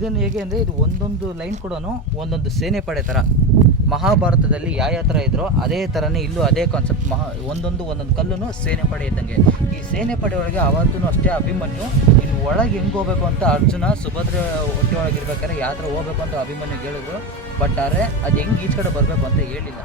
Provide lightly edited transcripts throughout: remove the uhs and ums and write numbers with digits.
ಇದನ್ನು ಹೇಗೆ ಅಂದರೆ ಇದು ಒಂದೊಂದು ಲೈನ್ ಕೂಡ ಒಂದೊಂದು ಸೇನೆ ಪಡೆ ಥರ. ಮಹಾಭಾರತದಲ್ಲಿ ಯಾವ ಥರ ಇದ್ರೋ ಅದೇ ಥರನೇ ಇಲ್ಲೂ ಅದೇ ಕಾನ್ಸೆಪ್ಟ್. ಒಂದೊಂದು ಕಲ್ಲೂ ಸೇನೆ ಪಡೆ ಇದ್ದಂಗೆ. ಈ ಸೇನೆ ಪಡೆ ಒಳಗೆ ಅವತ್ತೂ ಅಷ್ಟೇ ಅಭಿಮನ್ಯು ಇನ್ನು ಒಳಗೆ ಹೆಂಗೆ ಹೋಗ್ಬೇಕು ಅಂತ ಅರ್ಜುನ ಸುಭದ್ರ ಹೊಟ್ಟೆ ಒಳಗೆ ಇರ್ಬೇಕಾದ್ರೆ ಯಾವ ಥರ ಹೋಗ್ಬೇಕು ಅಂತ ಅಭಿಮನ್ಯು ಹೇಳಿದ್ರು. ಬಟ್ ಆದರೆ ಅದು ಹೆಂಗೆ ಈಚೆ ಕಡೆ ಬರಬೇಕು ಅಂತ ಹೇಳಿಲ್ಲ.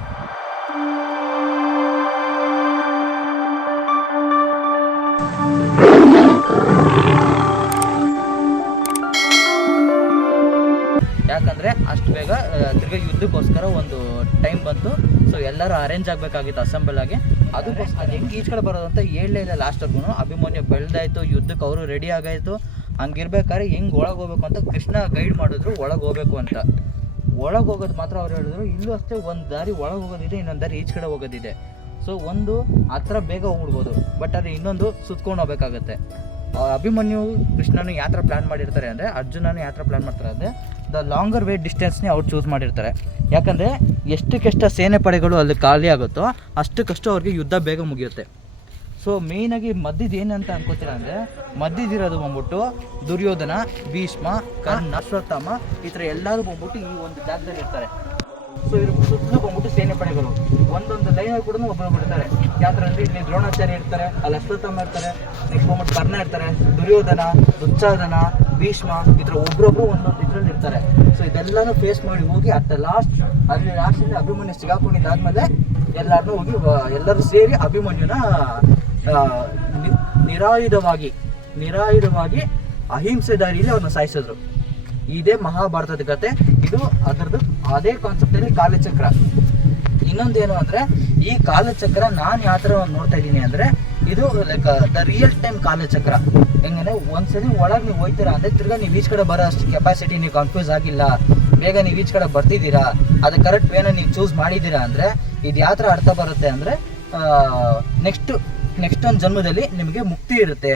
ಯಾಕಂದರೆ ಅಷ್ಟು ಬೇಗ ತಿರ್ಗಿ ಯುದ್ಧಕ್ಕೋಸ್ಕರ ಒಂದು ಟೈಮ್ ಬಂತು. ಸೊ ಎಲ್ಲರೂ ಅರೇಂಜ್ ಆಗಬೇಕಾಗಿತ್ತು ಅಸೆಂಬಲ್ ಆಗಿ. ಅದಕ್ಕೋಸ್ಕರ ಅದು ಹೆಂಗೆ ಈಚೆ ಕಡೆ ಬರೋದು ಅಂತ ಹೇಳಲೇ ಇಲ್ಲ ಲಾಸ್ಟ್ವರೆಗೂ. ಅಭಿಮನ್ಯು ಬೆಳೆದಾಯಿತು, ಯುದ್ಧಕ್ಕೆ ಅವರು ರೆಡಿ ಆಗಾಯಿತು. ಹಂಗಿರ್ಬೇಕಾದ್ರೆ ಹೆಂಗೆ ಒಳಗೆ ಹೋಗ್ಬೇಕು ಅಂತ ಕೃಷ್ಣ ಗೈಡ್ ಮಾಡಿದ್ರು ಒಳಗೆ ಹೋಗ್ಬೇಕು ಅಂತ. ಒಳಗೆ ಹೋಗೋದು ಮಾತ್ರ ಅವ್ರು ಹೇಳಿದ್ರು. ಇಲ್ಲೂ ಅಷ್ಟೇ ಒಂದು ದಾರಿ ಒಳಗೆ ಹೋಗೋದಿದೆ, ಇನ್ನೊಂದು ದಾರಿ ಈಚೆ ಕಡೆ ಹೋಗೋದಿದೆ. ಸೊ ಒಂದು ಹತ್ರ ಬೇಗ ಹೋಗ್ಬಿಡ್ಬೋದು, ಬಟ್ ಅದು ಇನ್ನೊಂದು ಸುತ್ಕೊಂಡು ಹೋಗ್ಬೇಕಾಗತ್ತೆ. ಅಭಿಮನ್ಯು ಕೃಷ್ಣನು ಯಾವ ಥರ ಪ್ಲ್ಯಾನ್ ಮಾಡಿರ್ತಾರೆ ಅಂದರೆ, ಅರ್ಜುನನು ಯಾವ ಥರ ಪ್ಲ್ಯಾನ್ ಮಾಡ್ತಾರೆ ಅಂದರೆ ದ ಲಾಂಗರ್ ವೇ ಡಿಸ್ಟೆನ್ಸ್ನೇ ಅವ್ರು ಚೂಸ್ ಮಾಡಿರ್ತಾರೆ. ಯಾಕಂದರೆ ಎಷ್ಟಕ್ಕೆಷ್ಟು ಸೇನೆ ಪಡೆಗಳು ಅಲ್ಲಿ ಖಾಲಿ ಆಗುತ್ತೋ ಅಷ್ಟಕ್ಕಷ್ಟು ಅವ್ರಿಗೆ ಯುದ್ಧ ಬೇಗ ಮುಗಿಯುತ್ತೆ. ಸೊ ಮೇಯ್ನಾಗಿ ಮಧ್ಯದ ಏನಂತ ಅನ್ಕೋತೀರ ಅಂದರೆ, ಮಧ್ಯದಿರೋದು ಬಂದ್ಬಿಟ್ಟು ದುರ್ಯೋಧನ, ಭೀಷ್ಮ, ಕರ್ಣ, ಅಶ್ವತ್ಥಾಮ ಈ ಥರ ಎಲ್ಲರೂ ಬಂದ್ಬಿಟ್ಟು ಈ ಒಂದು ಜಾಗದಲ್ಲಿ ಇರ್ತಾರೆ. ಸೊ ಇದ್ರ ಸುತ್ತಲೂ ಬಂದ್ಬಿಟ್ಟು ಸೇನೆ ಪಡೆಗಳು ಒಂದೊಂದು ಲೈನಲ್ಲಿ ಕೂಡ ಒಬ್ಬರು ಇರ್ತಾರೆ. ಯಾವ ಥರ ಅಂದರೆ ಇಲ್ಲಿ ದ್ರೋಣಾಚಾರ್ಯ ಇರ್ತಾರೆ, ಅಲ್ಲಿ ಅಶ್ವತ್ಥಾಮ ಇರ್ತಾರೆ, ನೆಕ್ಸ್ಟ್ ಬಂದ್ಬಿಟ್ಟು ಕರ್ಣ ಇರ್ತಾರೆ, ದುರ್ಯೋಧನ, ದುಶ್ಯಾಸನ, ಭೀಷ್ಮ ಈ ಥರ ಒಬ್ರೊಬ್ರು ಒಂದೊಂದು ಇದ್ರಲ್ಲಿ ಇರ್ತಾರೆ. ಸೊ ಇದೆಲ್ಲನೂ ಫೇಸ್ ಮಾಡಿ ಹೋಗಿ ಅಲ್ಲಿ ಲಾಸ್ಟಿಂದ ಅಭಿಮನ್ಯು ಸಿಗಾಕೊಂಡಿದ್ದಾದ್ಮೇಲೆ ಎಲ್ಲರೂ ಸೇರಿ ಅಭಿಮನ್ಯುನ ನಿರಾಯುಧವಾಗಿ ಅಹಿಂಸೆ ದಾರಿಯಲ್ಲಿ ಅವ್ರನ್ನ ಸಾಯಿಸಿದ್ರು. ಇದೇ ಮಹಾಭಾರತದ ಕತೆ. ಇದು ಅದರದ್ದು ಅದೇ ಕಾನ್ಸೆಪ್ಟಲ್ಲಿ ಕಾಲಚಕ್ರ. ಇನ್ನೊಂದೇನು ಅಂದರೆ, ಈ ಕಾಲಚಕ್ರ ನಾನು ಯಾವ ಥರ ನೋಡ್ತಾ ಇದ್ದೀನಿ ಅಂದರೆ, ಇದು ಲೈಕ್ ದ ರಿಯಲ್ ಟೈಮ್ ಕಾಲಚಕ್ರ. ಹೆಂಗಂದರೆ ಒಂದ್ಸಲಿ ಒಳಗೆ ನೀವು ಹೋಗ್ತೀರಾ ಅಂದರೆ ತಿರ್ಗಾ ನೀವು ಈಚ್ ಕಡೆ ಬರೋ ಅಷ್ಟು ಕೆಪಾಸಿಟಿ ನೀವು ಕನ್ಫ್ಯೂಸ್ ಆಗಿಲ್ಲ, ಬೇಗ ನೀವು ಈಚ್ ಕಡೆ ಬರ್ತಿದ್ದೀರಾ, ಅದು ಕರೆಕ್ಟ್ ವೇನ ನೀವು ಚೂಸ್ ಮಾಡಿದ್ದೀರಾ ಅಂದರೆ ಇದು ಯಾವ ಥರ ಅರ್ಥ ಬರುತ್ತೆ ಅಂದರೆ, ನೆಕ್ಸ್ಟ್ ಒಂದು ಜನ್ಮದಲ್ಲಿ ನಿಮಗೆ ಮುಕ್ತಿ ಇರುತ್ತೆ.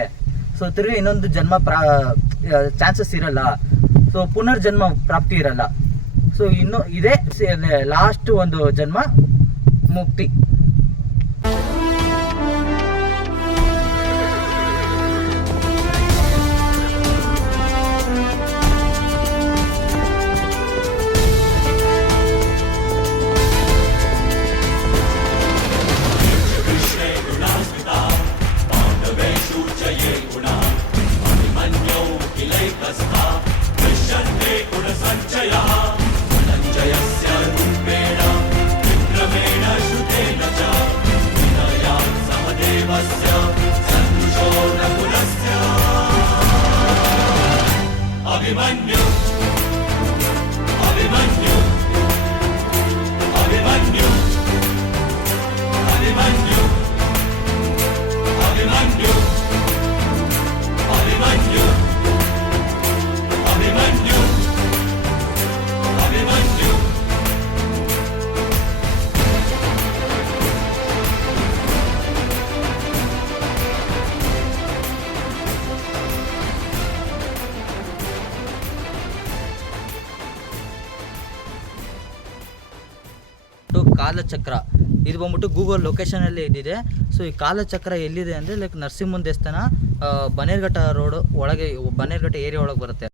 ಸೊ ತಿರ್ಗಿ ಇನ್ನೊಂದು ಜನ್ಮ ಚಾನ್ಸಸ್ ಇರಲ್ಲ. ಸೊ ಪುನರ್ಜನ್ಮ ಪ್ರಾಪ್ತಿ ಇರಲ್ಲ. ಸೊ ಇನ್ನು ಇದೇ ಲಾಸ್ಟ್ ಒಂದು ಜನ್ಮ ಮುಕ್ತಿ. ಕಾಲಚಕ್ರ ಇದು ಬಂದ್ಬಿಟ್ಟು ಗೂಗಲ್ ಲೊಕೇಶನಲ್ಲಿ ಇದ್ದಿದೆ. ಸೊ ಈ ಕಾಲಚಕ್ರ ಎಲ್ಲಿದೆ ಅಂದರೆ ಲೈಕ್ ನರಸಿಂಹನ ದೇವಸ್ಥಾನ, ಬನ್ನೇರುಘಟ್ಟ ರೋಡು ಒಳಗೆ, ಬನ್ನೇರುಘಟ್ಟ ಏರಿಯಾ ಒಳಗೆ ಬರುತ್ತೆ.